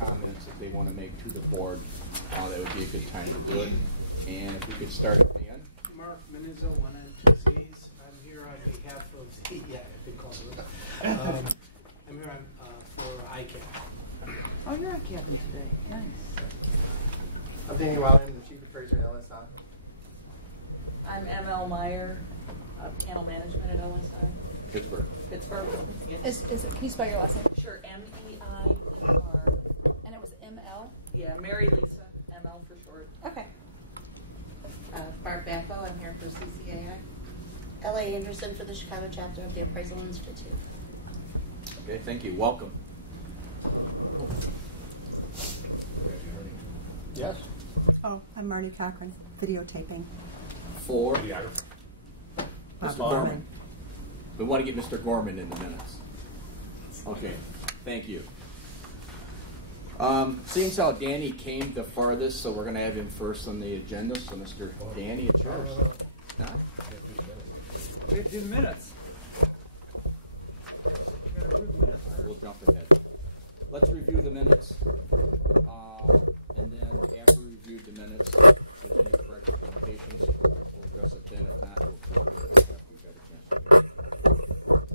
comments that they want to make to the board, that would be a good time to do it. And if we could start at the end. Mark Menizzo, 1 and 2 C's. I'm here on behalf of yeah, I think call it. I'm here for ICAP. Oh, you're on cabin today. Nice. I'm Danny Wiley, I'm the Chief Appraiser at LSI. I'm ML Meyer, Panel Management at LSI. Pittsburgh. Pittsburgh. Is it? Can you spell your last name? Sure, M-E-I-E-R. And it was M-L? Yeah, Mary Lisa, ML for short. Okay. Barb Baffo, I'm here for CCAI. L.A. Anderson for the Chicago chapter of the Appraisal Institute. Okay, thank you. Welcome. Yes? Oh, I'm Marty Cochran, videotaping. For Bob Mr. Gorman. We want to get Mr. Gorman in the minutes. Okay, thank you. Seeing how Danny came the farthest, so we're going to have him first on the agenda. So, Mr. Danny, it's yours. No? We have to do the minutes. We'll jump ahead. Let's review the minutes. And then after we review the minutes, if there's any corrections or notations, we'll address it then. If not, we'll approve the minutes after we've got a chance to do it.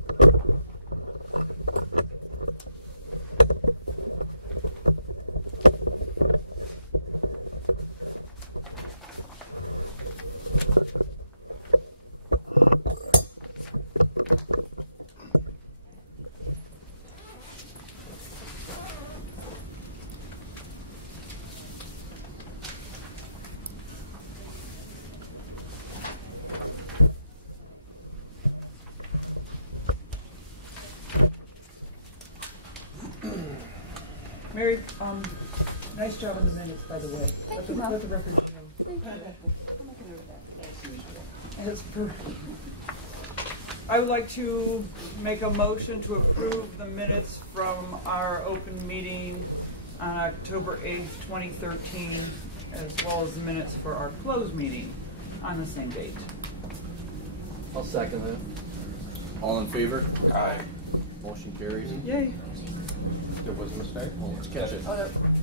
Mary, nice job on the minutes, by the way. Thank you, Mom. Let the record show. Thank you. I'm making note of that. As usual. I would like to make a motion to approve the minutes from our open meeting on October 8th, 2013, as well as the minutes for our closed meeting on the same date. I'll second that. All in favor? Aye. Motion carries. Yay. There was a mistake? Well, let's catch it.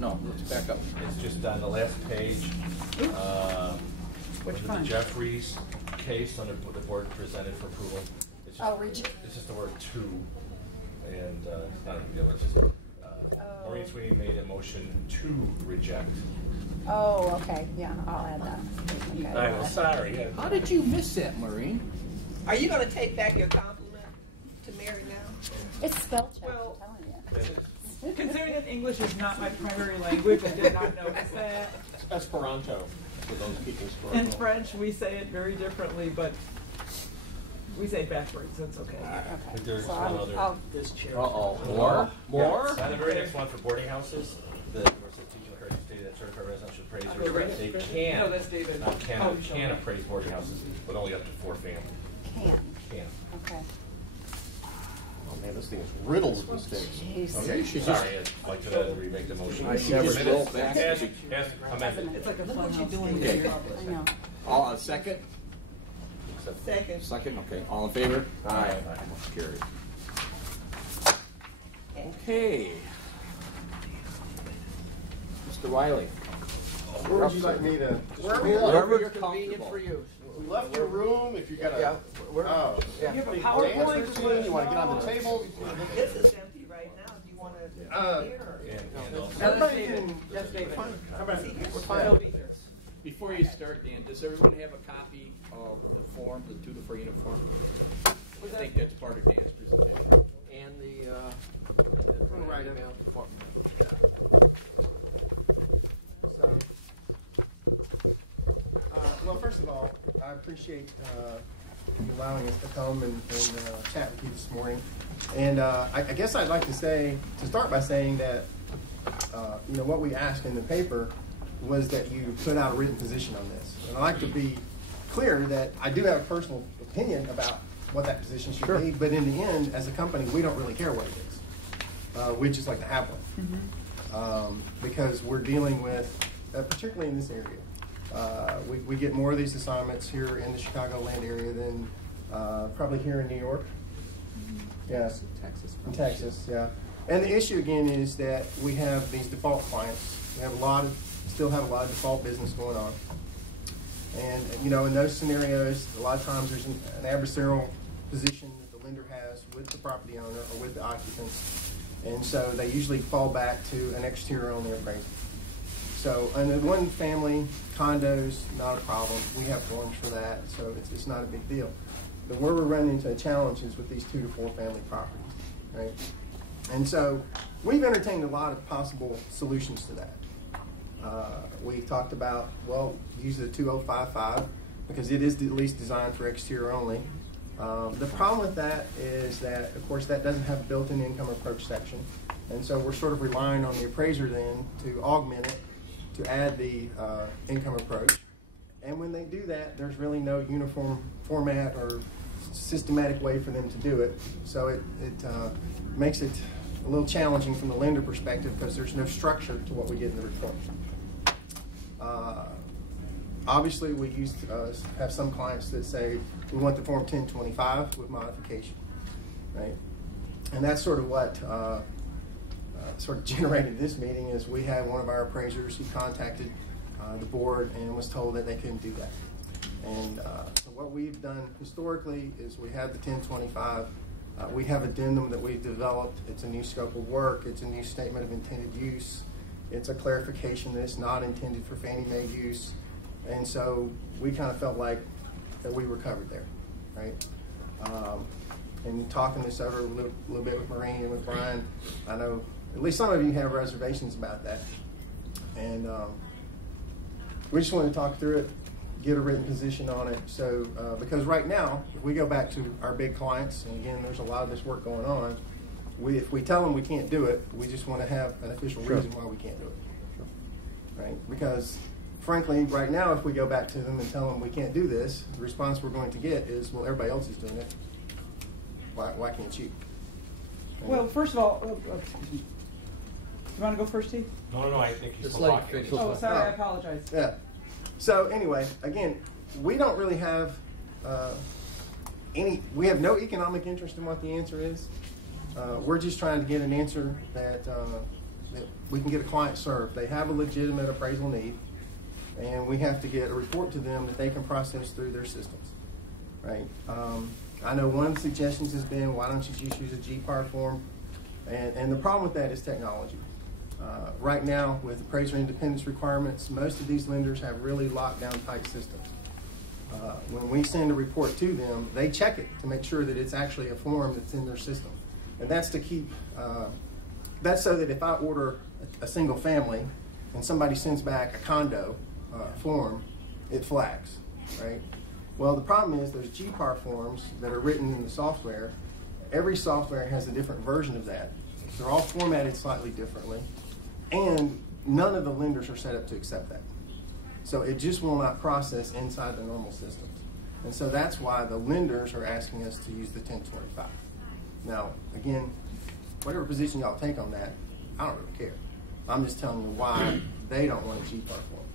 No, let's back up. It's just on the last page. Which The one? Jeffries case under the board presented for approval. It's just, it's just the word "to," and it's not a big deal. It's just Maureen Sweeney made a motion to reject. Oh, okay. Yeah, I'll add that. Okay. I'm sorry. How did you miss that, Maureen? Are you going to take back your compliment to Mary now? It's spell check, Well, I'm telling you. Considering that English is not my primary language, I did not notice that. Esperanto, for those people. In French, we say it very differently, but we say it backwards, so it's okay. Okay. There's So one other. This chair. Uh-oh. More? More? On the very next one for boarding houses, the teaching authority stated that certified residential appraisers, they can, No, that's David. not can, Oh, can appraise boarding houses, but only up to 4 family. Can. Can. Okay. Oh man, this thing is riddled with mistakes. Jeez. Okay, she just... Sorry, I'd like to remake the motion. I should just roll back. As amended. It's like a Look fun what you're house doing thing. to Okay. your I know. All, second? second. Second, okay. All in favor? Aye. Motion carried. Okay. Mr. Wiley. Where would you like me to? Wherever you're convenient comfortable. for you. We left your room. If you got a, oh, You have a Big PowerPoint? dance routine, you want to get on the table? This is empty right now. Do you want to here? And also, That's Everybody David. can- That's David. How about it? We're He'll fine. be here. Before you start, Dan, does everyone have a copy of the form, the 2 to 4 unit form? I think that's part of Dan's presentation. And the, Right. So, well, first of all, I appreciate you allowing us to come and chat with you this morning. And I guess I'd like to start by saying that, you know, what we asked in the paper was that you put out a written position on this. And I'd like to be clear that I do have a personal opinion about what that position should be, but in the end, as a company, we don't really care what it is. We just like to have one. Because we're dealing with, particularly in this area, we get more of these assignments here in the Chicagoland area than probably here in New York. Yeah. Texas. In Texas, yeah. And the issue again is that we have these default clients. We have still have a lot of default business going on. And you know, in those scenarios, a lot of times there's an adversarial position that the lender has with the property owner or with the occupants. And so they usually fall back to an exterior only appraisal. So in the one family condos, not a problem. We have forms for that, so it's not a big deal. But where we're running into challenges with these 2 to 4 family properties, right? And so we've entertained a lot of possible solutions to that. We talked about, well, use the 2055 because it is at least designed for exterior only. The problem with that is that, of course, that doesn't have a built-in income approach section. And so we're sort of relying on the appraiser then to augment it, to add the income approach. And when they do that, there's really no uniform format or systematic way for them to do it. So it makes it a little challenging from the lender perspective because there's no structure to what we get in the report. Obviously, we have some clients that say we want the form 1025 with modification, right? And that's sort of what sort of generated this meeting. Is we had one of our appraisers who contacted the board and was told that they couldn't do that. And so what we've done historically is we have the 1025. We have addendum that we've developed. It's a new scope of work. It's a new statement of intended use. It's a clarification that it's not intended for Fannie Mae use. And so we kind of felt like that we were covered there, right? And talking this over a little bit with Maureen and with Brian, I know at least some of you have reservations about that. And we just want to talk through it, get a written position on it. So, because right now, if we go back to our big clients, and again, there's a lot of this work going on, if we tell them we can't do it, we just want to have an official reason why we can't do it, right? Because frankly, right now, if we go back to them and tell them we can't do this, the response we're going to get is, well, everybody else is doing it. Why can't you? And Well, first of all, excuse me. You want to go first, Steve? No, I think he's Just still like talking. finish. Oh, sorry, I apologize. Yeah. So anyway, again, we don't really have we have no economic interest in what the answer is. We're just trying to get an answer that we can get a client served. They have a legitimate appraisal need, and we have to get a report to them that they can process through their systems, right? I know one of the suggestions has been, why don't you just use a GPAR form? And the problem with that is technology. Right now, with appraiser independence requirements, most of these lenders have really locked down tight systems. When we send a report to them, they check it to make sure that it's actually a form that's in their system. And that's to keep, that's so that if I order a single family and somebody sends back a condo form, it flags, right? Well, the problem is those GPAR forms that are written in the software, every software has a different version of that. They're all formatted slightly differently, and none of the lenders are set up to accept that. So it just will not process inside the normal systems. And so that's why the lenders are asking us to use the 1025. Now, again, whatever position y'all take on that, I don't really care. I'm just telling you why they don't want a GPAR form.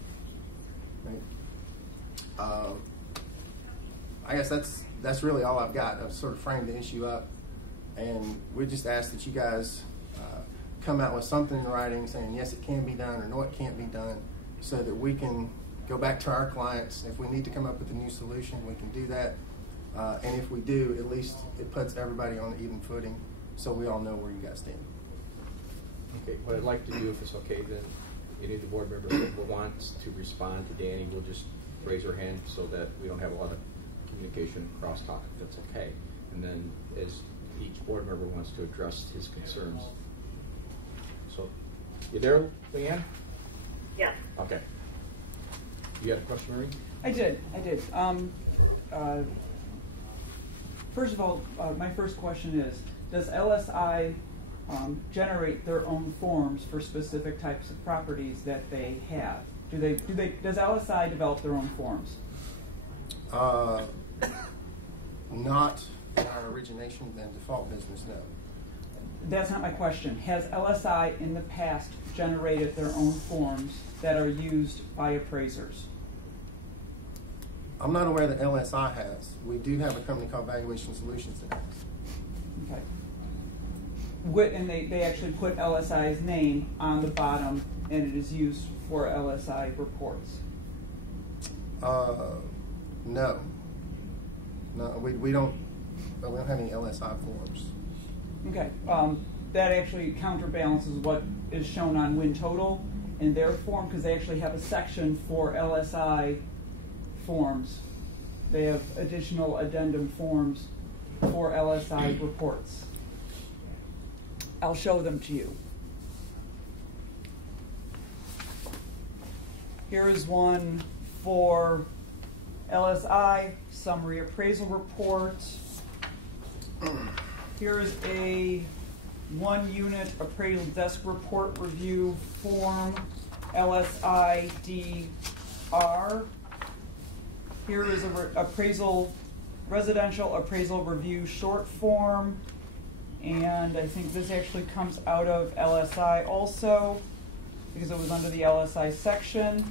Right? I guess that's really all I've got. I've sort of framed the issue up, and we just ask that you guys come out with something in writing saying yes, it can be done, or no, it can't be done, so that we can go back to our clients. If we need to come up with a new solution, we can do that. And if we do, at least it puts everybody on an even footing, so we all know where you guys stand. Okay, what I'd like to do, if it's okay, then any of the board members who wants to respond to Danny will just raise their hand so that we don't have a lot of communication crosstalk, if that's okay. And then as each board member wants to address his concerns. So, you there, Leanne? Yes. Okay. You had a question, Marie? I did. First of all, my first question is, does LSI generate their own forms for specific types of properties that they have? Does LSI develop their own forms? Not in our origination and default business, no. That's not my question. Has LSI in the past generated their own forms that are used by appraisers? I'm not aware that LSI has. We do have a company called Valuation Solutions that has. Okay. And they actually put LSI's name on the bottom, and it is used for LSI reports. No. No, we don't have any LSI forms. Okay, that actually counterbalances what is shown on WinTotal in their form, because they actually have a section for LSI forms. They have additional addendum forms for LSI reports. I'll show them to you. Here is one for LSI, summary appraisal report. Here is a 1-unit appraisal desk report review form, LSIDR. Here is a residential appraisal review short form, and I think this actually comes out of LSI also, because it was under the LSI section.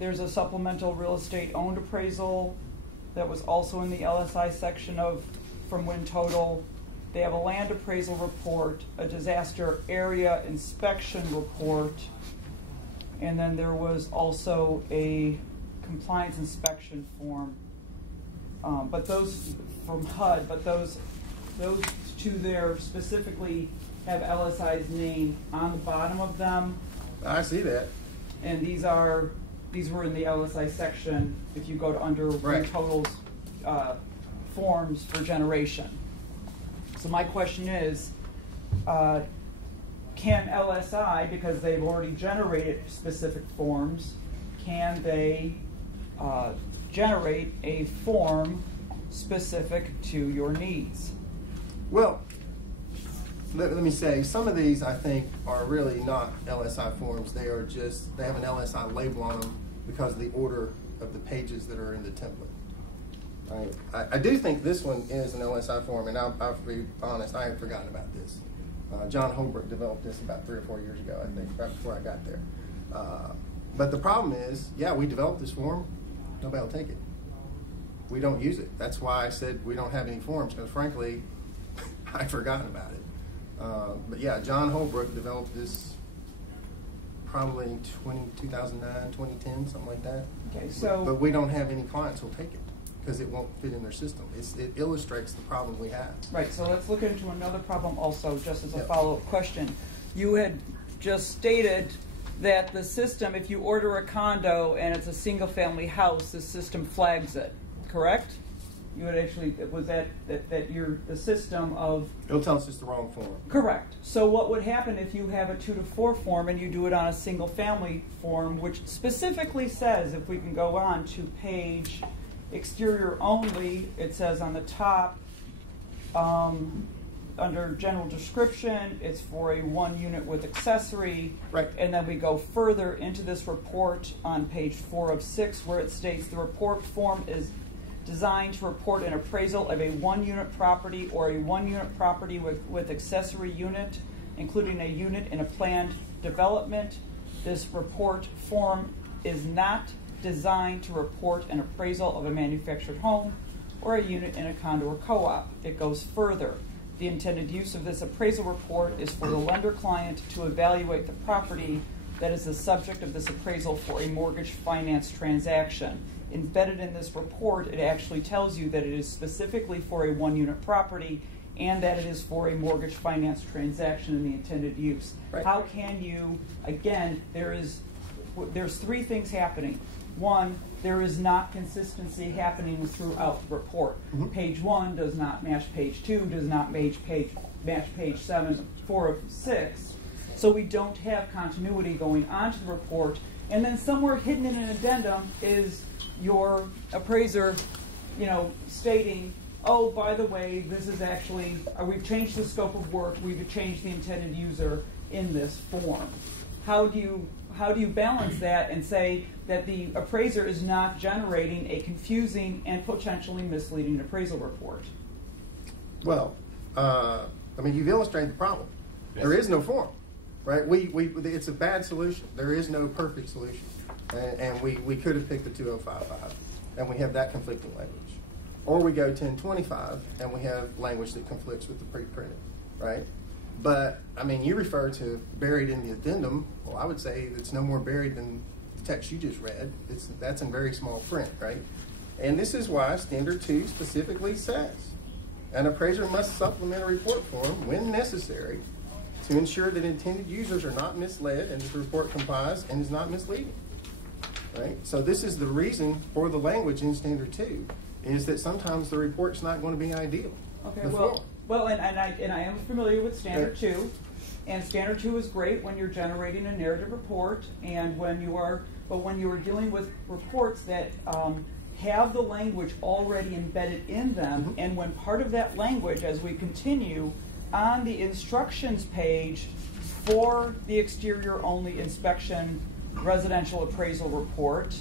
There's a supplemental real estate owned appraisal that was also in the LSI section from WinTotal. They have a land appraisal report, a disaster area inspection report, and then there was also a compliance inspection form. But those from HUD, but those two there specifically have LSI's name on the bottom of them. I see that. And these were in the LSI section if you go to under WinTotal's forms for generation. So my question is, can LSI, because they've already generated specific forms, can they generate a form specific to your needs? Well, let me say, some of these I think are really not LSI forms. They have an LSI label on them because of the order of the pages that are in the template. I do think this one is an LSI form, and I'll be honest, I had forgotten about this. John Holbrook developed this about 3 or 4 years ago, I think, right before I got there. But the problem is, yeah, we developed this form, nobody will take it. We don't use it. That's why I said we don't have any forms, because frankly, I'd forgotten about it. But yeah, John Holbrook developed this probably in 2009, 2010, something like that. Okay, so but we don't have any clients who'll take it because it won't fit in their system. It illustrates the problem we have. Right, so let's look into another problem also, just as a follow-up question. You had just stated that the system, if you order a condo and it's a single-family house, the system flags it, correct? You had actually, was that the system of... It'll tell us it's the wrong form. Correct. So what would happen if you have a 2 to 4 form and you do it on a single family form, which specifically says, if we can go on to page exterior only, it says on the top, under general description, it's for a 1 unit with accessory. Right. And then we go further into this report on page 4 of 6, where it states the report form is designed to report an appraisal of a 1 unit property or a 1 unit property with accessory unit, including a unit in a planned development. This report form is not designed to report an appraisal of a manufactured home or a unit in a condo or co-op. It goes further. The intended use of this appraisal report is for the lender client to evaluate the property that is the subject of this appraisal for a mortgage finance transaction. Embedded in this report, it actually tells you that it is specifically for a 1 unit property and that it is for a mortgage finance transaction in the intended use. Right. How can you, again, there's 3 things happening. 1, there is not consistency happening throughout the report. Mm-hmm. Page 1 does not match page 2, does not match page 7, 4 of 6. So we don't have continuity going on to the report. And then somewhere hidden in an addendum is your appraiser, stating, oh, by the way, this is actually, we've changed the scope of work, we've changed the intended user in this form. How do you balance that and say that the appraiser is not generating a confusing and potentially misleading appraisal report? Well, you've illustrated the problem. Yes. There is no form, right? It's a bad solution. There is no perfect solution. And we could have picked the 2055, and we have that conflicting language. Or we go 1025 and we have language that conflicts with the pre-printed, right? But, I mean, you refer to buried in the addendum. Well, I would say it's no more buried than the text you just read. That's in very small print, right? And this is why Standard 2 specifically says an appraiser must supplement a report form when necessary to ensure that intended users are not misled and that the report complies and is not misleading, right? So this is the reason for the language in Standard 2 is that sometimes the report's not going to be ideal. Okay, well, and I am familiar with Standard 2, and Standard 2 is great when you're generating a narrative report, and when you are dealing with reports that have the language already embedded in them, and when part of that language, as we continue on the instructions page for the exterior only inspection residential appraisal report,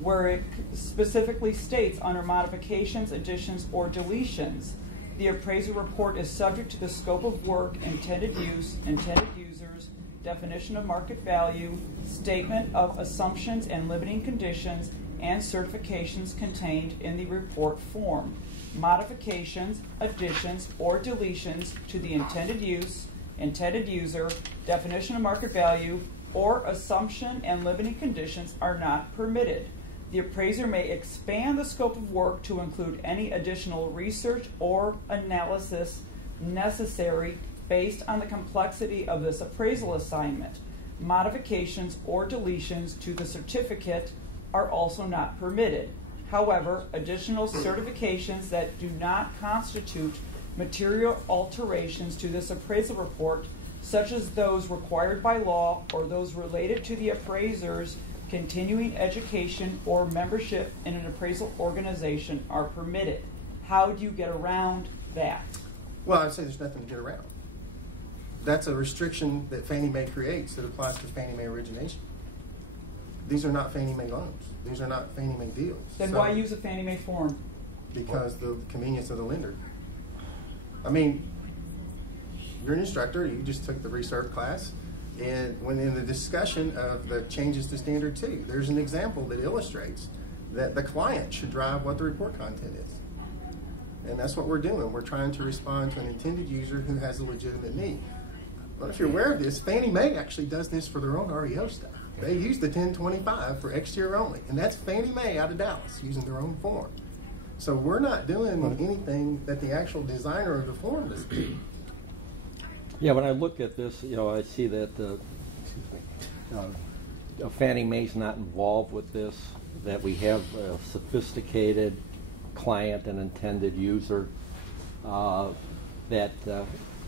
where it specifically states under modifications, additions, or deletions, the appraisal report is subject to the scope of work, intended use, intended users, definition of market value, statement of assumptions and limiting conditions, and certifications contained in the report form. Modifications, additions, or deletions to the intended use, intended user, definition of market value, or assumption and limiting conditions are not permitted. The appraiser may expand the scope of work to include any additional research or analysis necessary based on the complexity of this appraisal assignment. Modifications or deletions to the certificate are also not permitted. However, additional certifications that do not constitute material alterations to this appraisal report, such as those required by law or those related to the appraiser's continuing education or membership in an appraisal organization, are permitted. How do you get around that? Well, I'd say there's nothing to get around. That's a restriction that Fannie Mae creates that applies to Fannie Mae origination. These are not Fannie Mae loans. These are not Fannie Mae deals. Then why use a Fannie Mae form? Because the convenience of the lender. I mean, you're an instructor. You just took the recert class. And when in the discussion of the changes to Standard 2, there's an example that illustrates that the client should drive what the report content is. And that's what we're doing. We're trying to respond to an intended user who has a legitimate need. But if you're aware of this, Fannie Mae actually does this for their own REO stuff. They use the 1025 for exterior only. And that's Fannie Mae out of Dallas using their own form. So we're not doing anything that the actual designer of the form does do. Yeah, when I look at this, I see that Fannie Mae's not involved with this, that we have a sophisticated client and intended user.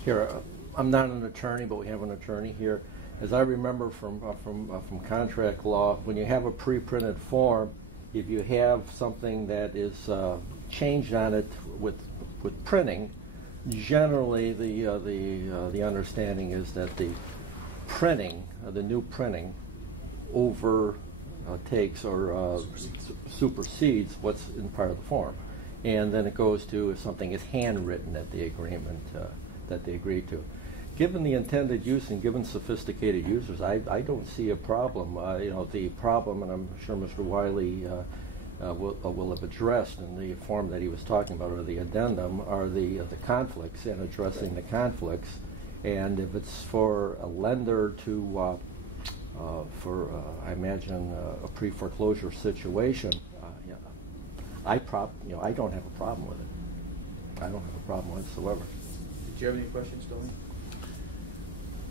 Here, I'm not an attorney, but we have an attorney here. As I remember from contract law, when you have a pre-printed form, if you have something that is changed on it with printing, generally the understanding is that the printing, the new printing, overtakes or supersedes what's in part of the form, and then it goes to if something is handwritten at the agreement that they agreed to. Given the intended use and given sophisticated users, I don't see a problem. The problem, and I'm sure Mr. Wiley will have addressed in the form that he was talking about, or the addendum, are the conflicts and addressing the conflicts. And if it's for a lender to, I imagine a pre-foreclosure situation, I don't have a problem with it. I don't have a problem whatsoever. Did you have any questions, Tony?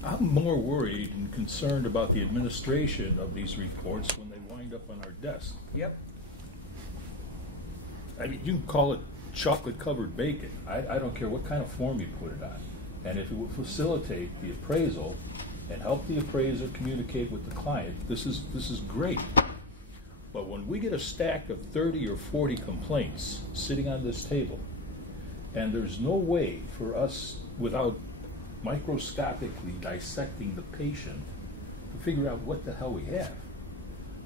I'm more worried and concerned about the administration of these reports when they wind up on our desk. Yep. I mean, you can call it chocolate-covered bacon. I don't care what kind of form you put it on. And if it will facilitate the appraisal and help the appraiser communicate with the client, this is great. But when we get a stack of 30 or 40 complaints sitting on this table, and there's no way for us, without microscopically dissecting the patient, to figure out what the hell we have,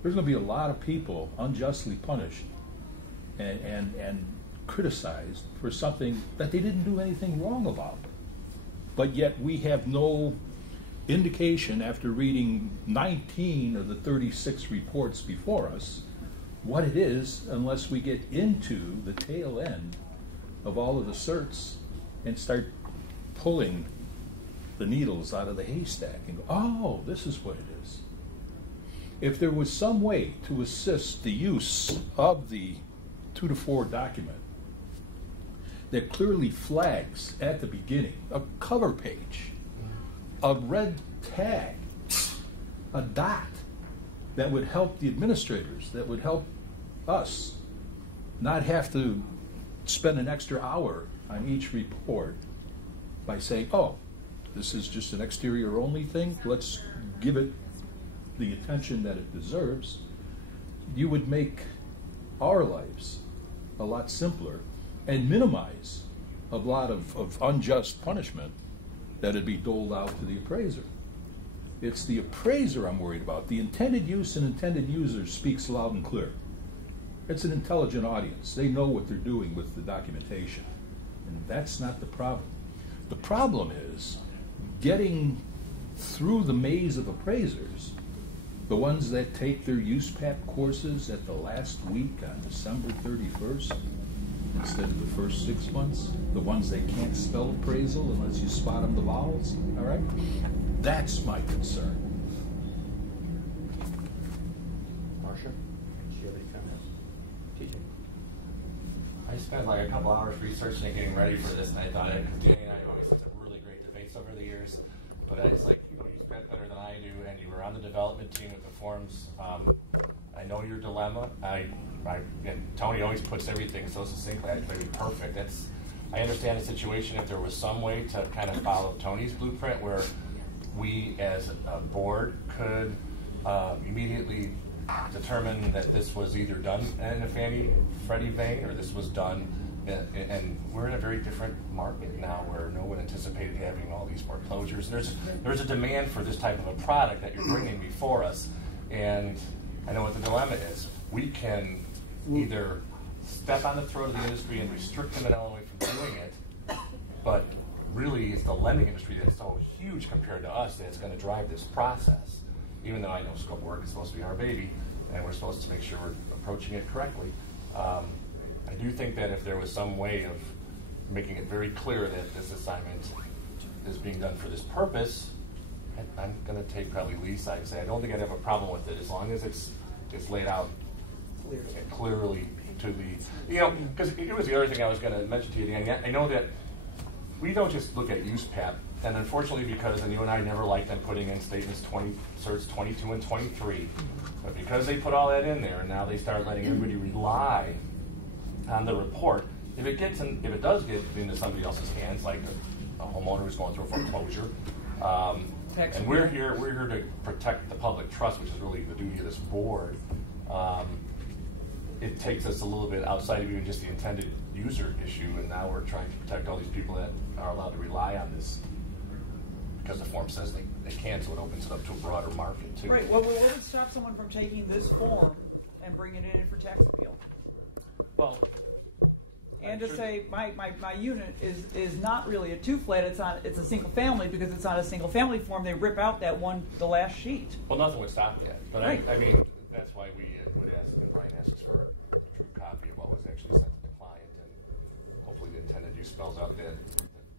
there's going to be a lot of people unjustly punished and criticized for something that they didn't do anything wrong about. But yet we have no indication, after reading 19 of the 36 reports before us, what it is, unless we get into the tail end of all of the certs and start pulling the needles out of the haystack and go, oh, this is what it is. If there was some way to assist the use of the 2 to 4 document that clearly flags at the beginning a cover page, a red tag, a dot that would help the administrators, that would help us not have to spend an extra hour on each report by saying, oh, this is just an exterior only thing, let's give it the attention that it deserves, you would make our lives a lot simpler and minimize a lot of unjust punishment that would be doled out to the appraiser. It's the appraiser I'm worried about. The intended use and intended user speaks loud and clear. It's an intelligent audience. They know what they're doing with the documentation. And that's not the problem. The problem is getting through the maze of appraisers, the ones that take their USPAP courses at the last week on December 31st instead of the first 6 months, the ones that can't spell appraisal unless you spot them the vowels, all right? That's my concern. Marcia, do you have any comments? TJ? I spent like a couple hours researching and getting ready for this, and I thought, Danny and I have always had some really great debates over the years, but it's like, you spent better than I do, and you were on the development team with the forms. I know your dilemma. And Tony always puts everything so succinctly. I think it's perfect. I understand the situation. If there was some way to kind of follow Tony's blueprint, where we as a board could immediately determine that this was either done in a Fannie Freddie vein or this was done, and we're in a very different market now where no one anticipated having all these foreclosures. There's a demand for this type of a product that you're bringing before us, and I know what the dilemma is. We can either step on the throat of the industry and restrict them in Illinois from doing it, but really it's the lending industry that's so huge compared to us that's going to drive this process. Even though I know scope of work is supposed to be our baby, and we're supposed to make sure we're approaching it correctly. I do think that if there was some way of making it very clear that this assignment is being done for this purpose, I'm going to take probably Lee's side and say I don't think I'd have a problem with it as long as it's laid out clearly to the, because it was the other thing I was going to mention to you, Danny. I know that we don't just look at USPAP, and unfortunately because, and you and I never liked them putting in statements 20, certs 22 and 23, but because they put all that in there and now they start letting everybody rely on the report, if it does get into somebody else's hands, like a homeowner who's going through a foreclosure, and we're here to protect the public trust, which is really the duty of this board. It takes us a little bit outside of even just the intended user issue, and now we're trying to protect all these people that are allowed to rely on this because the form says they can, so it opens it up to a broader market too. Right. Well, what would stop someone from taking this form and bringing it in for tax appeal? Well, and to say my unit is not really a two-flat, it's a single family, because it's not a single family form. They rip out the last sheet. Well, nothing would stop that. But right. I mean, that's why we would ask, and Brian asks for a true copy of what was actually sent to the client, and hopefully the intended use spells out that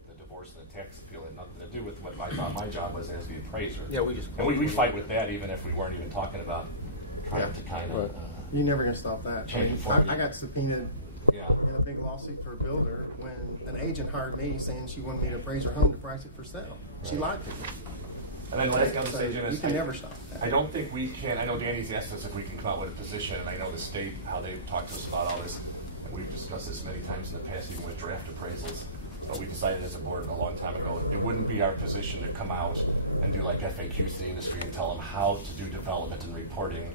the divorce and the tax appeal had nothing to do with what I thought my job was as the appraiser. Yeah, we fight with that even if we weren't even talking about trying to kind of. You're never going to stop that. Change it for I got subpoenaed. Yeah. In a big lawsuit for a builder when an agent hired me saying she wanted me to appraise her home to price it for sale. Right. She lied to me. And then the last thing I'll say, Jim, is you can never stop that. I don't think we can. I know Danny's asked us if we can come out with a position, and I know the state, how they've talked to us about all this, and we've discussed this many times in the past, even with draft appraisals. But we decided as a board a long time ago, it wouldn't be our position to come out and do like FAQs to the industry and tell them how to do development and reporting,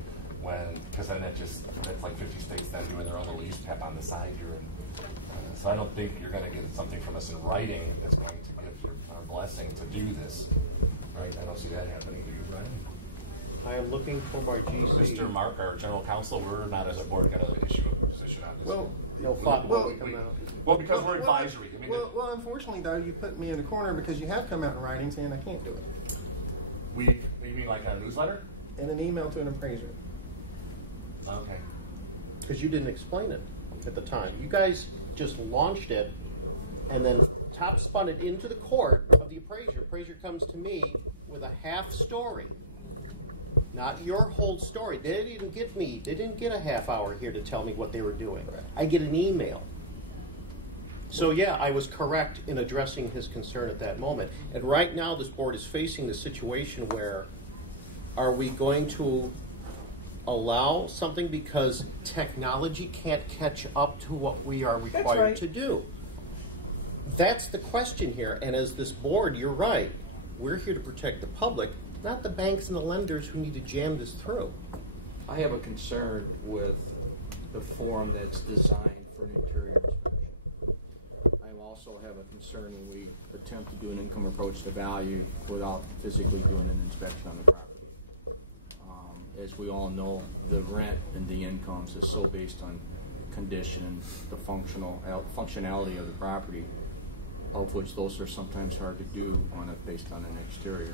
because then that's like 50 states then doing their own little USPAP on the side here. So I don't think you're going to get something from us in writing that's going to give our blessing to do this. Right? I don't see that happening. Do you, Brian? I am looking for my GC. Mr. Mark, our general counsel, we're not as a board going to issue a position on this. Well, well, because we're advisory. I mean, well, unfortunately, though, you put me in a corner because you have come out in writing saying I can't do it. You mean like a newsletter? And an email to an appraiser. Okay. Because you didn't explain it at the time. You guys just launched it and then top spun it into the court of the appraiser. Appraiser comes to me with a half story, not your whole story. They didn't get me. They didn't get a half hour here to tell me what they were doing. I get an email. So yeah, I was correct in addressing his concern at that moment. And right now, this board is facing the situation where, are we going to allow something because technology can't catch up to what we are required to do? That's the question here. And as this board, you're right. We're here to protect the public, not the banks and the lenders who need to jam this through. I have a concern with the form that's designed for an interior inspection. I also have a concern when we attempt to do an income approach to value without physically doing an inspection on the property. As we all know, the rent and the incomes is so based on condition and the functionality of the property, of which those are sometimes hard to do based on an exterior.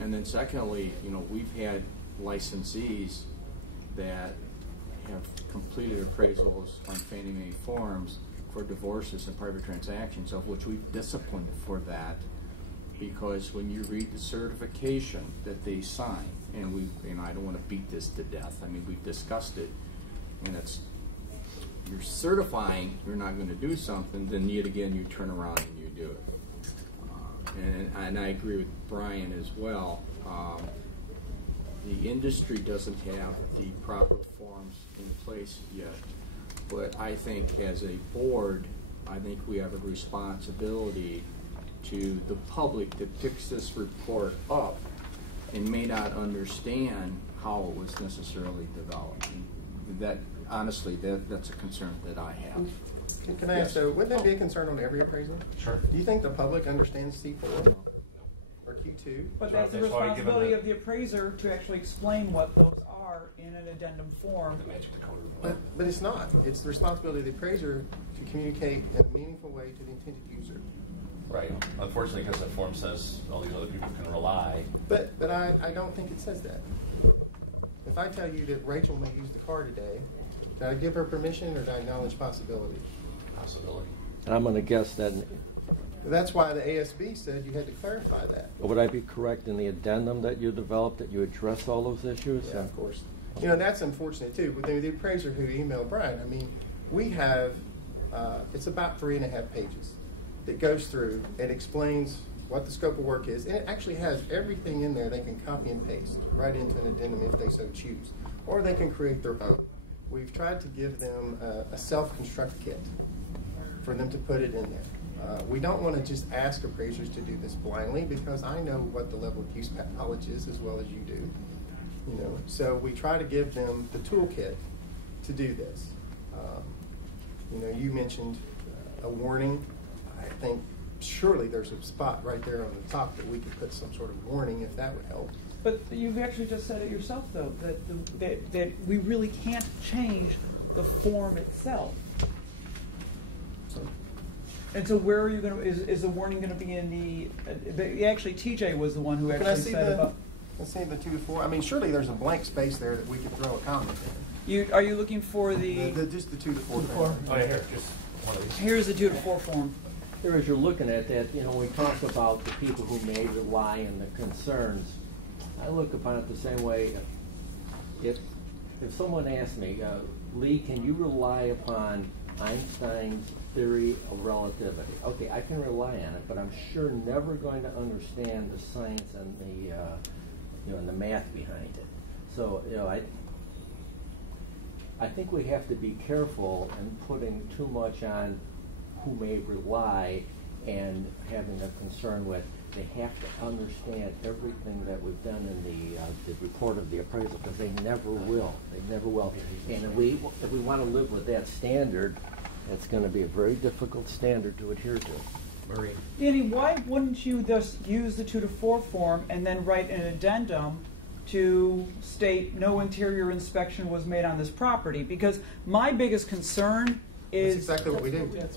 And then secondly, we've had licensees that have completed appraisals on Fannie Mae forms for divorces and private transactions, of which we've disciplined for that, because when you read the certification that they sign, and I don't want to beat this to death. I mean, we've discussed it, and you're certifying you're not going to do something, then yet again you turn around and you do it. And I agree with Brian as well. The industry doesn't have the proper forms in place yet, but I think as a board, I think we have a responsibility to the public that picks this report up and may not understand how it was necessarily developed. And that, honestly, that's a concern that I have. Can I ask, so wouldn't that be a concern on every appraisal? Sure. Do you think the public understands C4 or Q2? But that's the responsibility of the appraiser to actually explain what those are in an addendum form. But it's not. It's the responsibility of the appraiser to communicate in a meaningful way to the intended user. Right. Unfortunately, because that form says all these other people can rely. But I don't think it says that. If I tell you that Rachel may use the car today, did I give her permission or did I acknowledge possibility? Possibility. And I'm going to guess that. That's why the ASB said you had to clarify that. Would I be correct in the addendum that you developed that you address all those issues? Yeah, of course. That's unfortunate too. But the appraiser who emailed Brian, I mean, we have, it's about 3.5 pages that goes through and explains what the scope of work is. And it actually has everything in there they can copy and paste right into an addendum if they so choose. Or they can create their own. We've tried to give them a self-construct kit for them to put it in there. We don't want to just ask appraisers to do this blindly because I know what the level of use knowledge is as well as you do. So we try to give them the toolkit to do this. You mentioned a warning. I think surely there's a spot right there on the top that we could put some sort of warning if that would help. But you've actually just said it yourself, though, that we really can't change the form itself. And so where are you going to, is the warning going to be in actually TJ was the one who actually said about. Let's see the 2 to 4. I mean, surely there's a blank space there that we could throw a comment in. Are you looking for just the 2 to 4? Oh yeah, here, just one of these. Here's the 2 to 4 form. Here, as you're looking at that, we talk about the people who may rely and the concerns. I look upon it the same way. If someone asks me, Lee, can you rely upon Einstein's theory of relativity? Okay, I can rely on it, but I'm sure never going to understand the science and the math behind it. So I think we have to be careful in putting too much on who may rely and having a concern with. They have to understand everything that we've done in the report of the appraisal, because they never will. They never will. And if we want to live with that standard, it's going to be a very difficult standard to adhere to. Marie. Danny, why wouldn't you just use the 2 to 4 form and then write an addendum to state no interior inspection was made on this property? Because my biggest concern is... That's exactly what we do.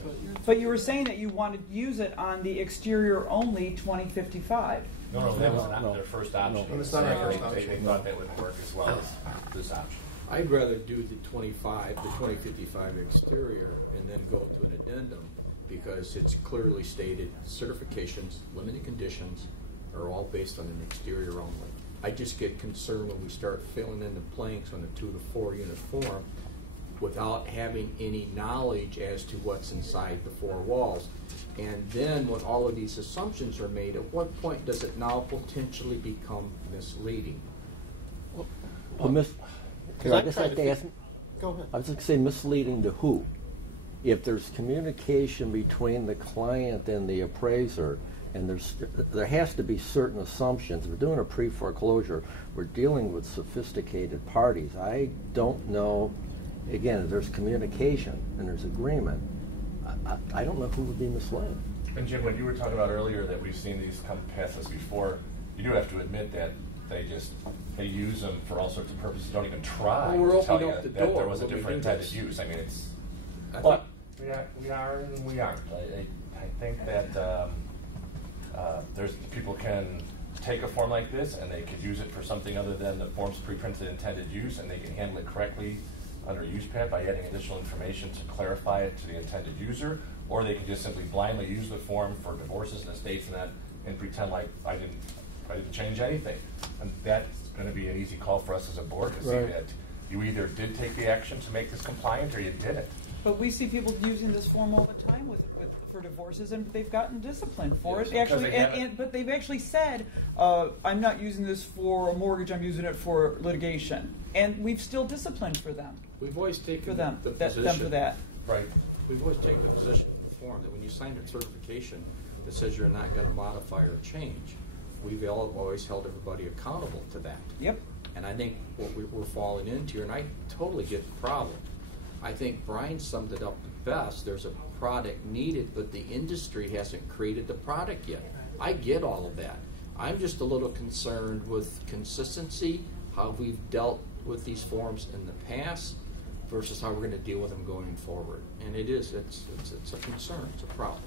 But you were saying that you wanted to use it on the exterior only 2055. No, that was not their first option. No, it's not our first option. They thought that would work as well as this option. I'd rather do the 2055 exterior and then go to an addendum, because it's clearly stated certifications, limited conditions are all based on an exterior only. I just get concerned when we start filling in the blanks on the 2 to 4 unit form without having any knowledge as to what's inside the 4 walls. And then when all of these assumptions are made, at what point does it now potentially become misleading? Well, I guess I'd ask, go ahead. I was going to say misleading to who? If there's communication between the client and the appraiser, and there has to be certain assumptions. If we're doing a pre-foreclosure, we're dealing with sophisticated parties. I don't know, again, if there's communication and there's agreement, I don't know who would be misled. And Jim, when you were talking about earlier that we've seen these come past us before, you do have to admit that they use them for all sorts of purposes. Don't even try Well, to tell we're you opening that up the door there was a when we different do intended this. use. I mean, it's. I But we are and we aren't. I think that there's people can take a form like this and they could use it for something other than the form's pre-printed intended use, and they can handle it correctly under UsePad by adding additional information to clarify it to the intended user, or they could just simply blindly use the form for divorces and estates and that, and pretend like I didn't change anything. And that's going to be an easy call for us as a board to see that you either did take the action to make this compliant or you didn't. But we see people using this form all the time for divorces, and they've gotten disciplined for Yes, it. Actually, because but they've actually said, "I'm not using this for a mortgage. I'm using it for litigation," and we've still disciplined for them. We've always taken For them, the them position. for that. Right. We've always taken the position in the form that when you sign a certification that says you're not going to modify or change, we've always held everybody accountable to that. Yep. And I think what we're falling into, and I totally get the problem. I think Brian summed it up the best. There's a product needed, but the industry hasn't created the product yet. I get all of that. I'm just a little concerned with consistency, how we've dealt with these forms in the past versus how we're going to deal with them going forward. And it's a concern, it's a problem.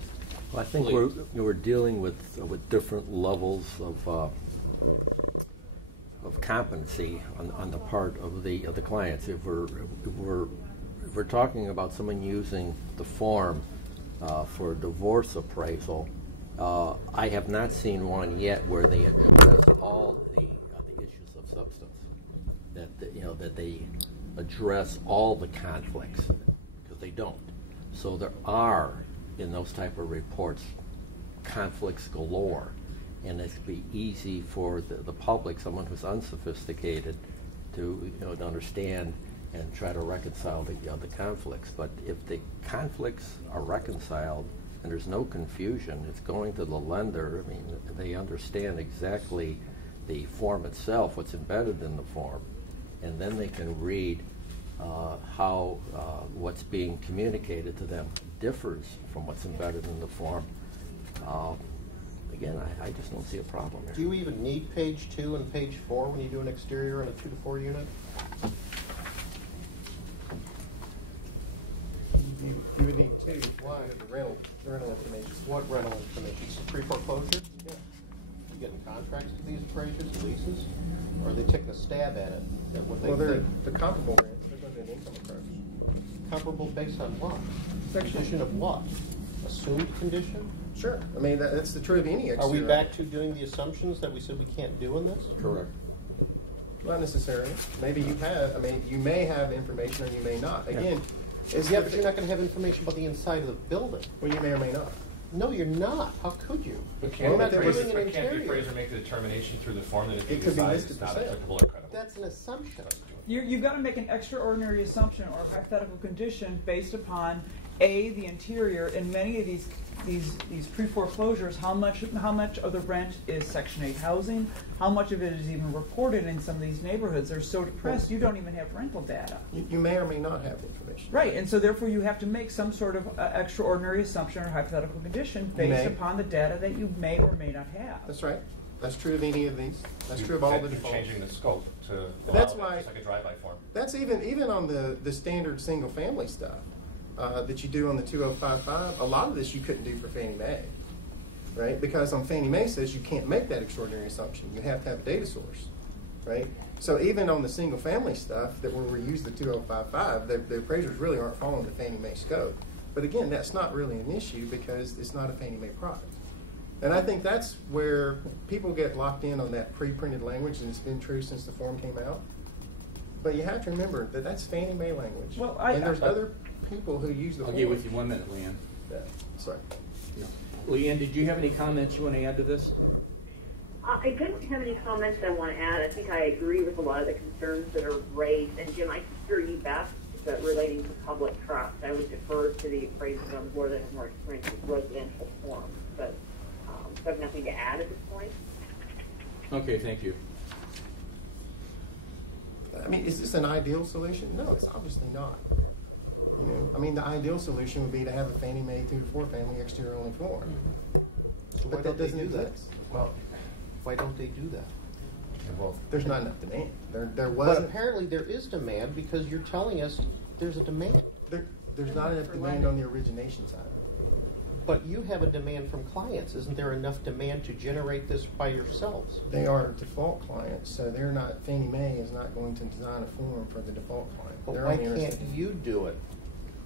Well, I think we're dealing with different levels of competency on the part of the clients. If we're talking about someone using the form for divorce appraisal, I have not seen one yet where they address all the issues of substance. That they address all the conflicts, because they don't. So there are, in those type of reports, conflicts galore, and it could be easy for the public, someone who's unsophisticated, to to understand and try to reconcile the conflicts. But if the conflicts are reconciled and there's no confusion, it's going to the lender. I mean, they understand exactly the form itself, what's embedded in the form, and then they can read how what's being communicated to them differs from what's embedded in the form. Again, I just don't see a problem here. Do you even need page 2 and page 4 when you do an exterior in a 2 to 4 unit? You would need 2. Why? The rental information. What rental information? Pre-foreclosure? Yeah. You getting contracts to these appraisers, leases? Or are they taking a stab at it? At what they Well, think? the comparable rents. They're going to be an income approach. Comparable based on what? Condition of what? Assumed condition? Sure. I mean, that's the truth of any exterior. Are we back to doing the assumptions that we said we can't do in this? Correct. Not necessarily. Maybe you have. I mean, you may have information or you may not. Again, it's but you're not going to have information about the inside of the building. Well, you may or may not. No, you're not. How could you? But can't We're not the doing an appraiser interior. make the determination through the form that if It he could be decides listed it's for not sale. applicable or credible? That's an assumption. You've got to make an extraordinary assumption or hypothetical condition based upon the interior. In many of these pre-foreclosures, how much of the rent is Section 8 housing? How much of it is even reported in some of these neighborhoods? They're so depressed, you don't even have rental data. You may or may not have information. Right, and so therefore you have to make some sort of extraordinary assumption or hypothetical condition based upon the data that you may or may not have. That's right. That's true of any of these. That's true of all the defaults. Changing the scope to That's allow why it, just like a drive-by form. That's even on the standard single family stuff that you do on the 2055. A lot of this you couldn't do for Fannie Mae, right? Because on Fannie Mae says you can't make that extraordinary assumption. You have to have a data source, right? So even on the single family stuff that where we use the 2055, the appraisers really aren't following the Fannie Mae scope. But again, that's not really an issue because it's not a Fannie Mae product. And I think that's where people get locked in on that pre-printed language, and it's been true since the form came out. But you have to remember that that's Fannie Mae language. Well, and there's other people who use the I'll form. get with you 1 minute, Leanne. Sorry. Leanne, did you have any comments you want to add to this? I don't have any comments I want to add. I think I agree with a lot of the concerns that are raised. And Jim, I hear you best but relating to public trust. I would defer to the appraisers on the board that have more experience with residential forms. But I have nothing to add at this point. Okay, thank you. I mean, is this an ideal solution? No, it's obviously not. You know, I mean, the ideal solution would be to have a Fannie Mae 2 to 4 family exterior only form. So but that doesn't exist. Well, why don't they do that? Well, there's not enough demand. There But wasn't. apparently there is demand because you're telling us there's a demand. There's not enough demand on the origination side. But you have a demand from clients. Isn't there enough demand to generate this by yourselves? They are default clients, so they're not. Fannie Mae is not going to design a form for the default client. But They're why only can't interested- you do it?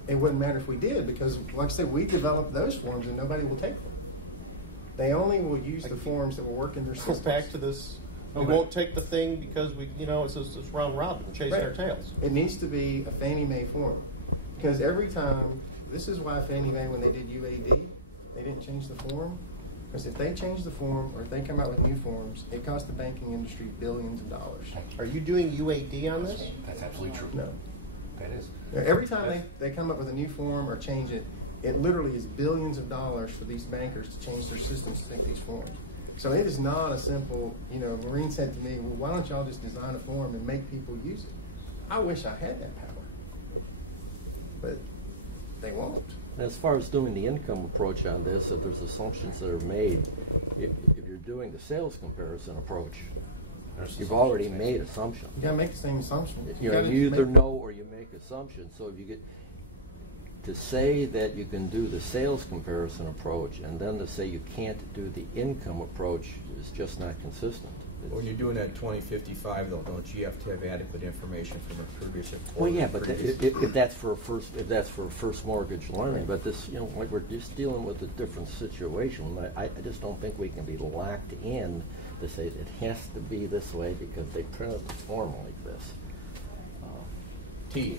It wouldn't matter if we did because, like I said, we developed those forms and nobody will take them. They only will use the forms that will work in their Go systems. back to this. We Okay. won't take the thing because we, it's this round robin, chasing Right. our tails. It needs to be a Fannie Mae form because every time, this is why Fannie Mae, when they did UAD, they didn't change the form. Because if they change the form or if they come out with new forms, it costs the banking industry billions of dollars. Are you doing UAD on this? That's absolutely true. No. That is. Every time they come up with a new form or change it, it literally is billions of dollars for these bankers to change their systems to take these forms. So it is not a simple, Maureen said to me, well, why don't y'all just design a form and make people use it? I wish I had that power. But they won't. As far as doing the income approach on this, if there's assumptions that are made, if you're doing the sales comparison approach, you've already made assumptions. You gotta make the same assumption. You either know or you make assumptions. So if you get to say that you can do the sales comparison approach and then to say you can't do the income approach is just not consistent. When you're doing that 2055, though, don't you have to have adequate information from a previous employer? Well, yeah, but if that's for a first mortgage lending, but this, like we're just dealing with a different situation. I just don't think we can be locked in to say it has to be this way because they printed the form like this.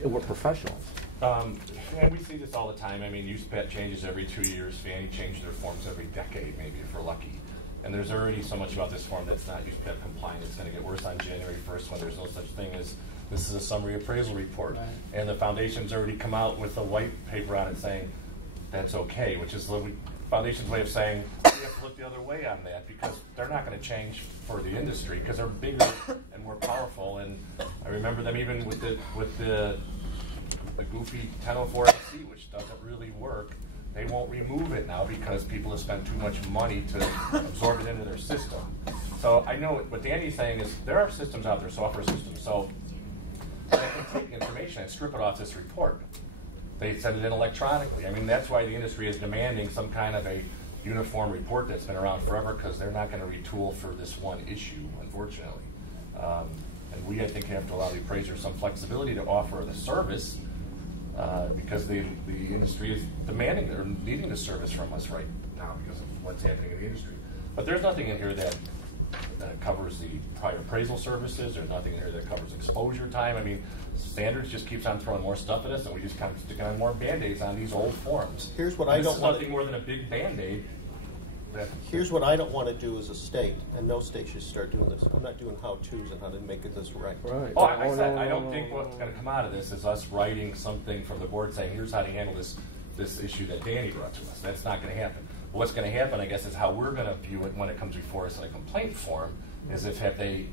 We're professionals. And we see this all the time. I mean, USPAT changes every 2 years. Fannie changes their forms every decade, maybe, if we're lucky. And there's already so much about this form that's not USPAT compliant. It's going to get worse on January 1st when there's no such thing as this is a summary appraisal report. Right. And the foundation's already come out with a white paper on it saying that's okay, which is the foundation's way of saying we have to look the other way on that because they're not going to change for the industry because they're bigger and more powerful. And I remember them even with the goofy 1004-C, which doesn't really work. They won't remove it now because people have spent too much money to absorb it into their system. So I know what Danny's saying is there are systems out there, software systems. So they can take information and strip it off this report. They send it in electronically. I mean, that's why the industry is demanding some kind of a uniform report that's been around forever because they're not going to retool for this one issue, unfortunately. And we, I think, have to allow the appraiser some flexibility to offer the service because the industry is demanding or needing the service from us right now because of what's happening in the industry. But there's nothing in here that covers the prior appraisal services. There's nothing in here that covers exposure time. I mean, standards just keeps on throwing more stuff at us, and we just kind of stick on more Band-Aids on these old forms. Here's what I don't want. Nothing more than a big Band-Aid. Here's what I don't want to do as a state, and no state should start doing this. I'm not doing how-tos and how to make it this right. Right. Oh, I said I don't think what's going to come out of this is us writing something from the board saying, here's how to handle this issue that Danny brought to us. That's not going to happen. But what's going to happen, I guess, is how we're going to view it when it comes before us in a complaint form, is if have they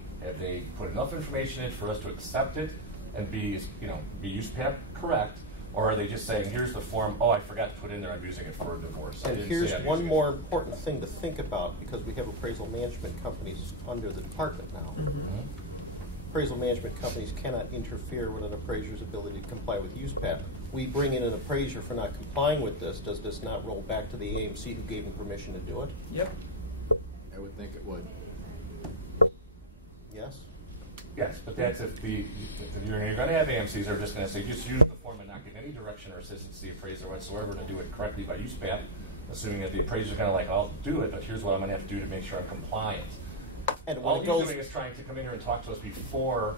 put enough information in for us to accept it and be USPAP correct, or are they just saying, here's the form, oh, I forgot to put in there, I'm using it for a divorce. And here's one more important thing to think about, because we have appraisal management companies under the department now. Mm-hmm. Appraisal management companies cannot interfere with an appraiser's ability to comply with USPAP. We bring in an appraiser for not complying with this. Does this not roll back to the AMC who gave him permission to do it? Yep. I would think it would. Yes? Yes, but that's if you're going to have AMCs, they're just going to say, just use the form and not give any direction or assistance to the appraiser whatsoever to do it correctly by use path, assuming that the appraiser's going to like, I'll do it, but here's what I'm going to have to do to make sure I'm compliant. And all he's doing is trying to come in here and talk to us before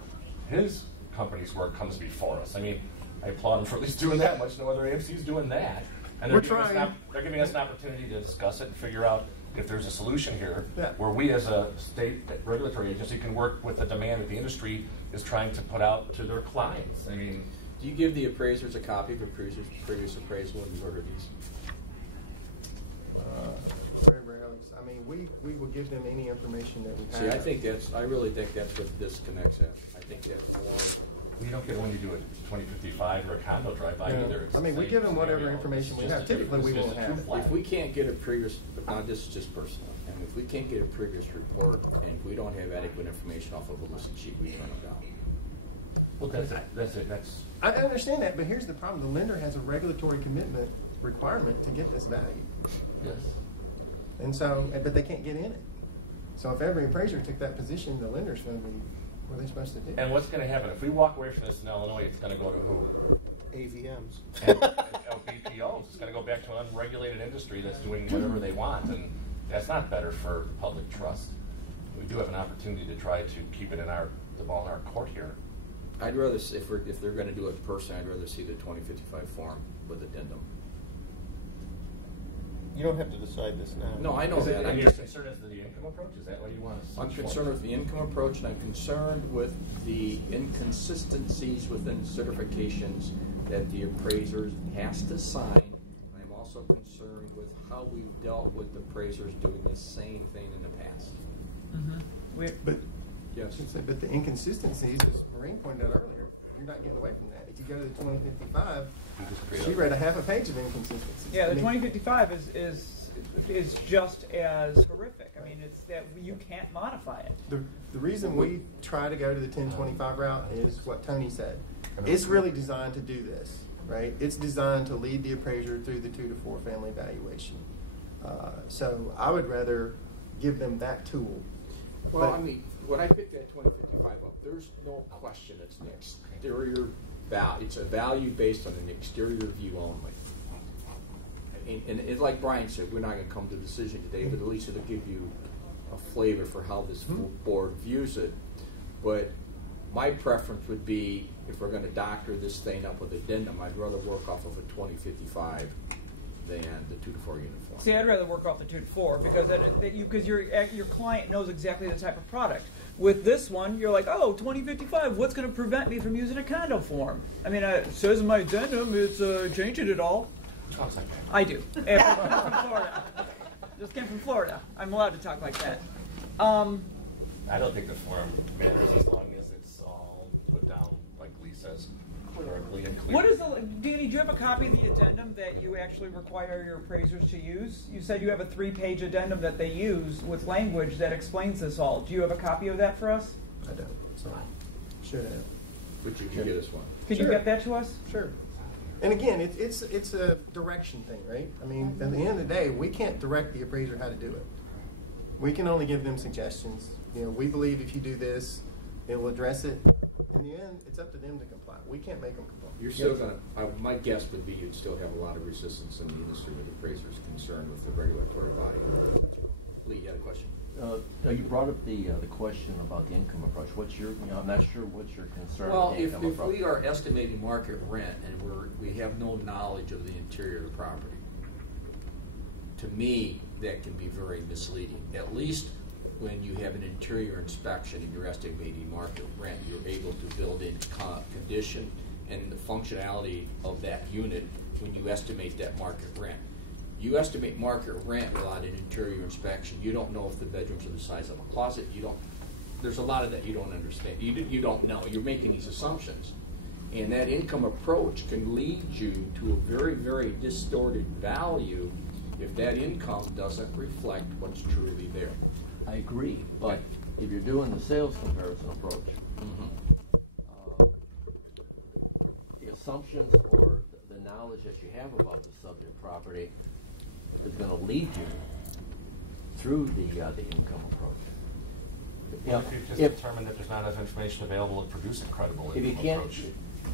his company's work comes before us. I mean, I applaud him for at least doing that much. No other AMC's doing that. And they're giving us an opportunity to discuss it and figure out if there's a solution here where we as a state regulatory agency can work with the demand that the industry is trying to put out to their clients. I mean, do you give the appraisers a copy of a previous appraisal when you order these? Very rarely. I mean, we will give them any information that we have. See, I really think that's what this connects at. I think that form. You don't get when you do a 2055 or a condo drive-by either. I mean, we give them whatever information we have. Typically, we won't have it. If we can't get a previous, this is just personal, and if we can't get a previous report, and if we don't have adequate information off of a listing sheet, we turn it down. Well, that's it. I understand that, but here's the problem. The lender has a regulatory commitment requirement to get this value. Yes. And so, but they can't get in it. So if every appraiser took that position, the lender's going to be, what are they supposed to do? And what's going to happen? If we walk away from this in Illinois, it's going to go to who? AVMs. And BPOs. It's going to go back to an unregulated industry that's doing whatever they want, and that's not better for public trust. We do have an opportunity to try to keep it in the ball in our court here. I'd rather, if they're going to do it in person, I'd rather see the 2055 form with addendum. You don't have to decide this now. No, I know that. And you're concerned as to the income approach? Is that what you want to see? I'm concerned with the income approach, and I'm concerned with the inconsistencies within certifications that the appraiser has to sign. And I'm also concerned with how we've dealt with appraisers doing the same thing in the past. But yes, but the inconsistencies, as Maureen pointed out earlier, you're not getting away from that. If you go to the 2055, she read a half a page of inconsistencies. Yeah, the 2055 is just as horrific. I mean, it's that you can't modify it. The reason we try to go to the 1025 route is what Tony said. It's really designed to do this, right? It's designed to lead the appraiser through the 2 to 4 family valuation. So I would rather give them that tool. Well, I mean, when I picked that 2055 up, there's no question it's an exterior value. It's a value based on an exterior view only. And it's like Brian said, we're not going to come to a decision today, but at least it'll give you a flavor for how this full board views it. But my preference would be, if we're going to doctor this thing up with addendum, I'd rather work off of a 2055 than the 2 to 4 unit form. See, I'd rather work off the 2 to 4 because your client knows exactly the type of product. With this one, you're like, oh, 2055, what's going to prevent me from using a condo form? I mean, it says in my addendum, it's changing it all. I do. From Florida. Just came from Florida. I'm allowed to talk like that. I don't think the form matters as long as it's all put down, like Lee says, clerically and clearly. What is Danny, do you have a copy of the addendum that you actually require your appraisers to use? You said you have a 3-page addendum that they use with language that explains this all. Do you have a copy of that for us? I don't. Sorry. Should have. But you can get us one. Can you get that to us? Sure. And again, it's a direction thing, right? I mean, at the end of the day, we can't direct the appraiser how to do it. We can only give them suggestions. You know, we believe if you do this, it will address it. In the end, it's up to them to comply. We can't make them comply. You're still going to, my guess would be you'd still have a lot of resistance in the industry with appraisers concerned with the regulatory body. Lee, you had a question? You brought up the question about the income approach. What's your, I'm not sure what's your concern Well, with the if income approach. we are estimating market rent and we have no knowledge of the interior of the property, to me, that can be very misleading. At least when you have an interior inspection and you're estimating market rent, you're able to build in condition and the functionality of that unit when you estimate that market rent. You estimate market rent without an interior inspection. You don't know if the bedrooms are the size of a closet. There's a lot of that you don't understand. You don't know. You're making these assumptions. And that income approach can lead you to a very, very distorted value if that income doesn't reflect what's truly there. I agree, but if you're doing the sales comparison approach, the assumptions or the knowledge that you have about the subject property is going to lead you through the income approach. Yeah. If you just If- determine that there's not enough information available to produce a credible If you income can't, approach.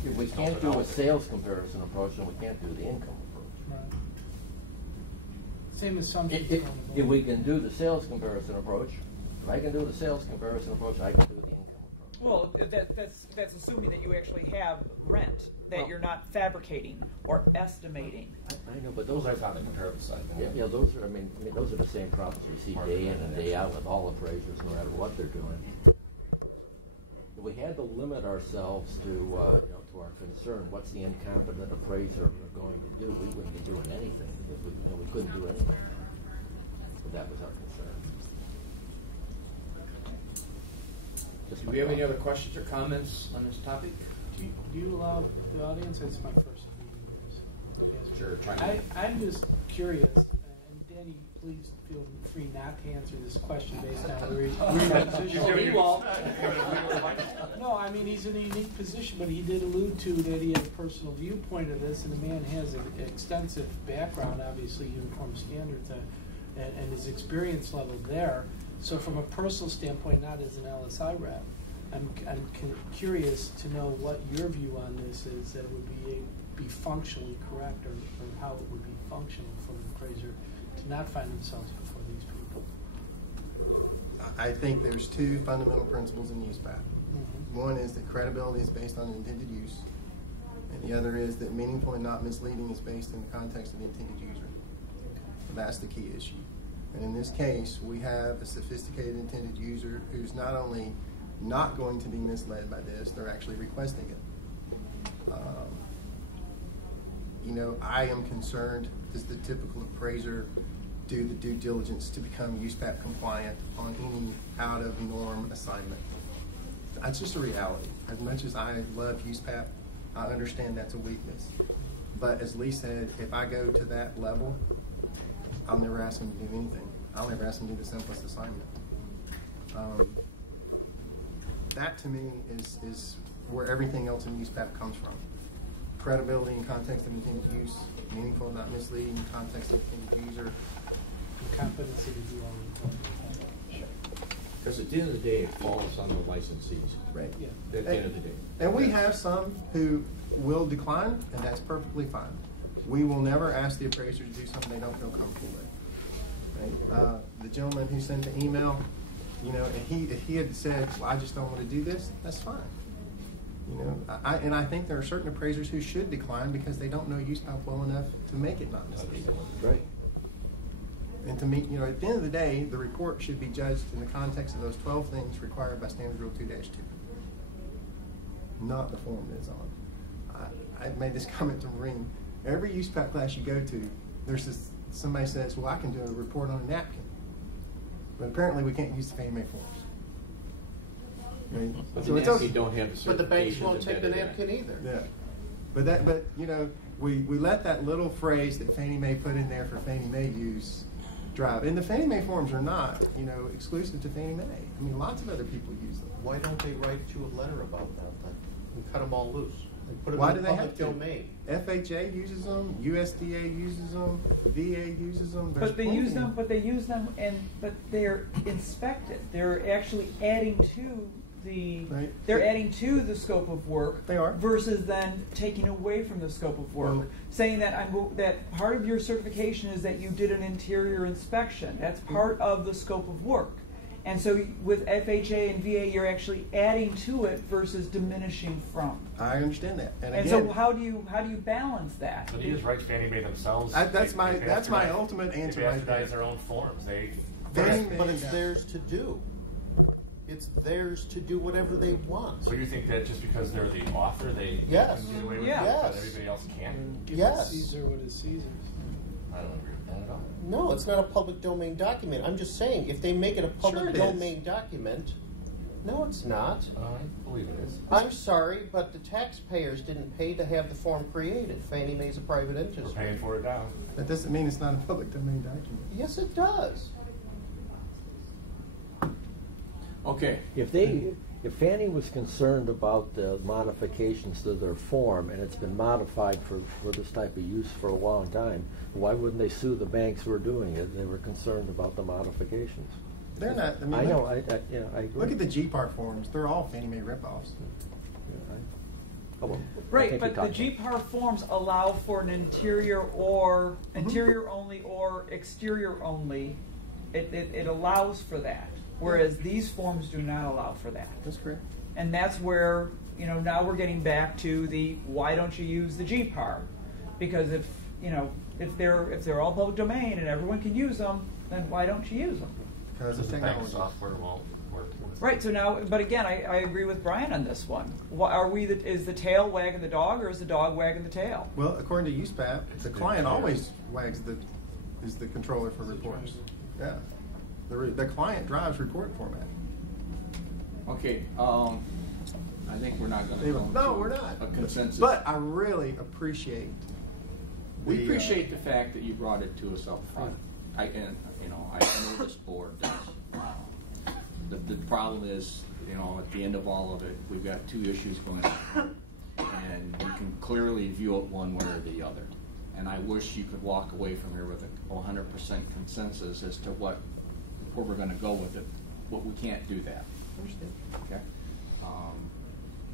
if we can't do a sales comparison approach, then we can't do the income approach. Right. Same assumption. If we can do the sales comparison approach, if I can do the sales comparison approach, I can do the income approach. Well, that's assuming that you actually have rent, that Well- you're not fabricating or estimating. I know, but Those those are on the comparative side. yeah, those are, I mean, those are the same problems we see day in and day out with all appraisers, no matter what they're doing. If we had to limit ourselves to, to our concern, what's the incompetent appraiser going to do, we wouldn't be doing anything, because we couldn't do anything. But that was our concern. Do we have any other questions or comments on this topic? Do you allow the audience? It's my first meeting. Sure, try to. I'm just curious, and Danny, please feel free not to answer this question based on where he's No, I mean, he's in a unique position, but he did allude to that he had a personal viewpoint of this, and the man has an extensive background, obviously, uniform standards, and his experience level there. So from a personal standpoint, not as an LSI rep, I'm curious to know what your view on this is, that would be functionally correct, or how it would be functional for an appraiser to not find themselves before these people. I think there's two fundamental principles in USPAP. Mm-hmm. One is that credibility is based on intended use, and the other is that meaningful and not misleading is based in the context of the intended user. That's the key issue. And in this case, we have a sophisticated intended user who's not only not going to be misled by this, they're actually requesting it. I am concerned, does the typical appraiser do the due diligence to become USPAP compliant on any out of norm assignment? That's just a reality. As much as I love USPAP, I understand that's a weakness. But as Lee said, if I go to that level, I'll never ask him to do anything. I'll never ask him to do the simplest assignment. That to me is where everything else in USPAP comes from. Credibility in context of intended use, meaningful, not misleading in context of intended user. The competency to do all of that. Because at the end of the day, it falls on the licensees. Right. Yeah. At the end of the day. And we have some who will decline, and that's perfectly fine. We will never ask the appraiser to do something they don't feel comfortable with. Right? The gentleman who sent the email, if he had said, well, I just don't want to do this, that's fine. I think there are certain appraisers who should decline because they don't know USPAP well enough to make it not misleading. Right. And to me, at the end of the day, the report should be judged in the context of those 12 things required by Standard Rule 2-2, not the form it's on. I made this comment to Maureen. Every USPAP class you go to, somebody says, well, I can do a report on a napkin. But apparently we can't use the Fannie Mae forms. Right? But So the it's napkin don't have the But the banks certifications won't take the embedded in it. napkin either. Yeah. But we let that little phrase that Fannie Mae put in there for Fannie Mae use drive. And the Fannie Mae forms are not, exclusive to Fannie Mae. I mean, lots of other people use them. Why don't they write you a letter about that then? And cut them all loose? And put them Why in do the they public have to? domain? FHA uses them, USDA uses them, VA uses them. There's But they use them, but they're inspected. They're actually adding to Right. they're adding to the scope of work. They are. Versus then taking away from the scope of work. Well, saying that that part of your certification is that you did an interior inspection. That's part of the scope of work. And so with FHA and VA, you're actually adding to it versus diminishing from. I understand that. And And so how do you balance that? But he is right, Fannie Mae themselves. That's my ultimate answer They right there. bastardize their own forms. But it's theirs to do. It's theirs to do whatever they want. So you think that just because they're the author, they Yes. can get away with Yeah. it, Yes. but everybody else can't? Give Yes. Caesar what is Caesar's. I don't agree with that at all. No, it's not a public domain document. I'm just saying, if they make it a public Sure it is. domain document, no, it's not. I believe it is. I'm sorry, but the taxpayers didn't pay to have the form created. Fannie Mae's a private We're entity. paying for it now. That doesn't mean it's not a public domain document. Yes, it does. Okay. If Fannie was concerned about the modifications to their form, and it's been modified for this type of use for a long time, why wouldn't they sue the banks who are doing it? They were concerned about the modifications. They're not. I mean, I know. I agree. Look at the G Park forms. They're all Fannie Mae ripoffs. Right, but the GPAR forms allow for an interior only or exterior only. It allows for that, whereas these forms do not allow for that. That's correct. And that's where, now we're getting back to the why don't you use the GPAR? Because if they're all public domain and everyone can use them, then why don't you use them? Because the technology. Software won't work. Right. So now, but again, I agree with Brian on this one. Is the tail wagging the dog, or is the dog wagging the tail? Well, according to USPAP, the client always is the controller for reports. Yeah, the client drives report format. Okay. I think we're not going to go No, we're not. a consensus. But I really appreciate. We appreciate the fact that you brought it to us up front. I know this board does. The problem is, at the end of all of it, we've got two issues going on, and you can clearly view it one way or the other. And I wish you could walk away from here with a 100% consensus as to where we're going to go with it. But we can't do that. Okay.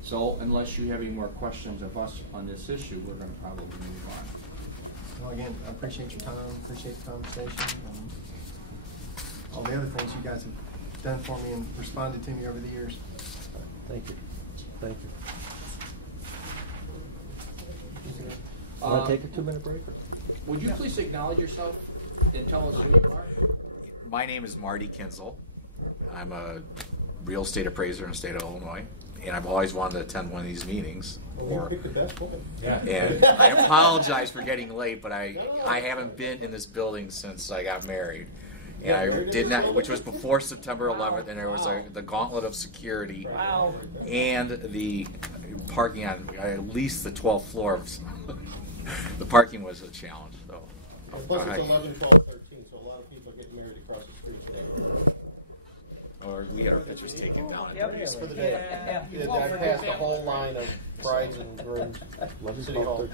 So unless you have any more questions of us on this issue, we're going to probably move on. Well, again, I appreciate your time. Appreciate the conversation. All the other things you guys have done for me and responded to me over the years. Thank you. Thank you. Want to take a 2-minute break? Would you please acknowledge yourself and tell us who you are? My name is Marty Kinzel. I'm a real estate appraiser in the state of Illinois, and I've always wanted to attend one of these meetings. And I apologize for getting late, but I haven't been in this building since I got married. And I did not, which was before September 11th, and there was the gauntlet of security and the parking on at least the 12th floor. The parking was a challenge. So. Plus it's 11, 12, 13, so a lot of people are getting married across the street today. Or we had our pictures taken down at Yep. For the day. I passed a whole line of brides and grooms. City Hall.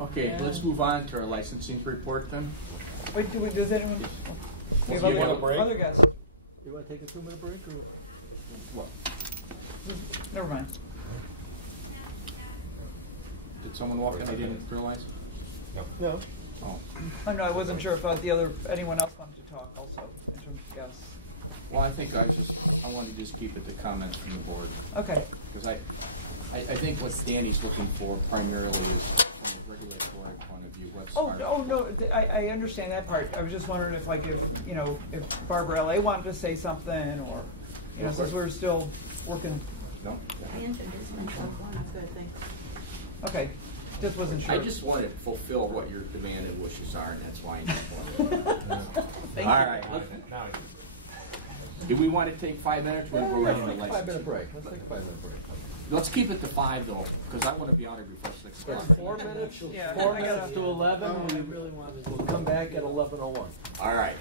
Okay, let's move on to our licensing report then. Wait, does anyone? We have other guys. You want to take a 2-minute break or what? Never mind. Did someone walk in? I didn't realize. No. Oh. No, I wasn't sure if anyone else wanted to talk also in terms of guests. Well, I think I want to just keep it to comments from the board. Okay. Because I think what Danny's looking for primarily is from a regulatory point of view. No, I understand that part. I was just wondering if Barbara L.A. wanted to say something, or since we're still working. No. I introduced myself. That's good, thanks. Okay. Just wasn't sure. I just want to fulfill what your demand and wishes are, and that's why I just wanted. Thank All you. right. Do we want to take 5 minutes? We'll go right to the take a 5-minute break. Let's take a 5-minute break. Let's keep it to 5 though, because I want to be out here before 6 o'clock. 4 minutes. Yeah, 4 minutes to 11. We really want to. We'll come back at 11:01. All right.